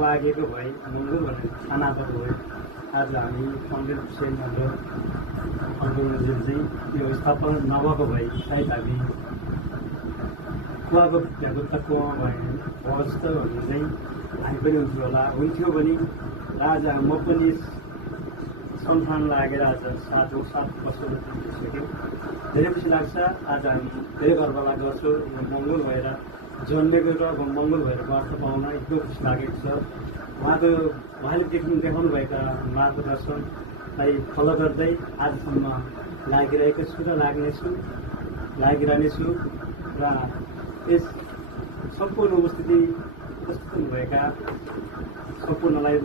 लागेको भए मङ्गल भनेर खानाबाट भयो। आज हामी पण्डित हुसेन हाम्रो अङ्ग्रेजले चाहिँ त्यो स्थापना नभएको भए सायद हामी कुवाको त्यहाँको त कुवा भयो अवस्था भन्ने चाहिँ हामी पनि हुन्थ्यो भने आज म पनि संस्थान लागेर आज 7 वर्ष पुगिसक्यो। धेरै खुसी लाग्छ। आज हामी धेरै गर्व गर्छु मङ्गल भएर जन्मेको र मङ्गल भएर वार्ता पाउन एकदम खुसी लागेको छ। उहाँले देखाउनु भएका मार्गदर्शनलाई फलो गर्दै आजसम्म लागिरहेको छु र लागिरहनेछु र यस सम्पूर्ण उपस्थिति उपस्थित हुनुभएका सम्पूर्णलाई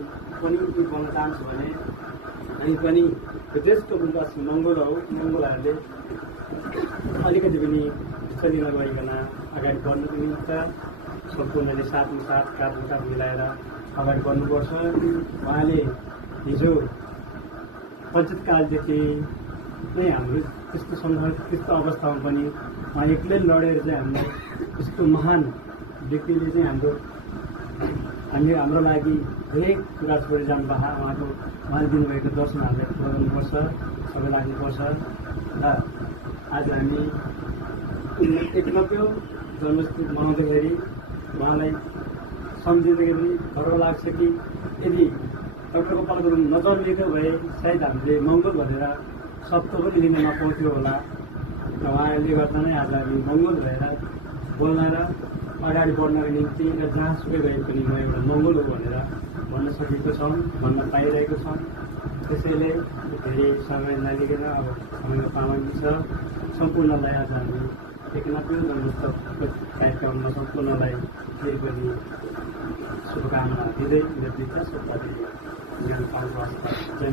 पनि के भन्न चाहन्छु भने हामी पनि ज्येष्ठ उन्नत मङ्गलहरूले अलिकति पनि ढिच्चा दिन गइकन अगाडि बढ्नुको निमित्त सम्पूर्णले साथ काँध मिलाएर अगाडि बढ्नुपर्छ। उहाँले हिजो पञ्चायतकालदेखि नै हाम्रो त्यस्तो सङ्घर्ष त्यस्तो अवस्थामा पनि उहाँ एक्लै लडेर चाहिँ हामीले त्यस्तो महान व्यक्तिले चाहिँ हाम्रो लागि धेरै कुरा छोडेर जानु भएको उहाँले दिनुभएको दर्शन हामीले पुरा गर्नुपर्छ, सबै लाग्नुपर्छ र आज हामी 91 जन्मदिन मनाउँदाखेरि उहाँलाई सम्झिँदाखेरि गर्व लाग्छ कि यदि डाक्टर गोपाल गुरुङ नजन्मिएको भए सायद हामीले मङ्गल भनेर शब्द पनि लिन नपाउँथ्यो होला र उहाँले गर्दा नै आज हामी मङ्गल भएर बोल्न र अगाडि बढ्नको निम्ति र जहाँसुकै गए पनि म एउटा मङ्गल हो भनेर भन्न सकेको छौँ, भन्न पाइरहेको छौँ। त्यसैले धेरै समय नलिकन अब समयको पाबन्दी छ। सम्पूर्णलाई आज हामी 91 जन्मोत्सवको कार्यक्रममा सम्पूर्णलाई फेरि पनि शुभकामना दिँदै ज्ञान पाउनु जय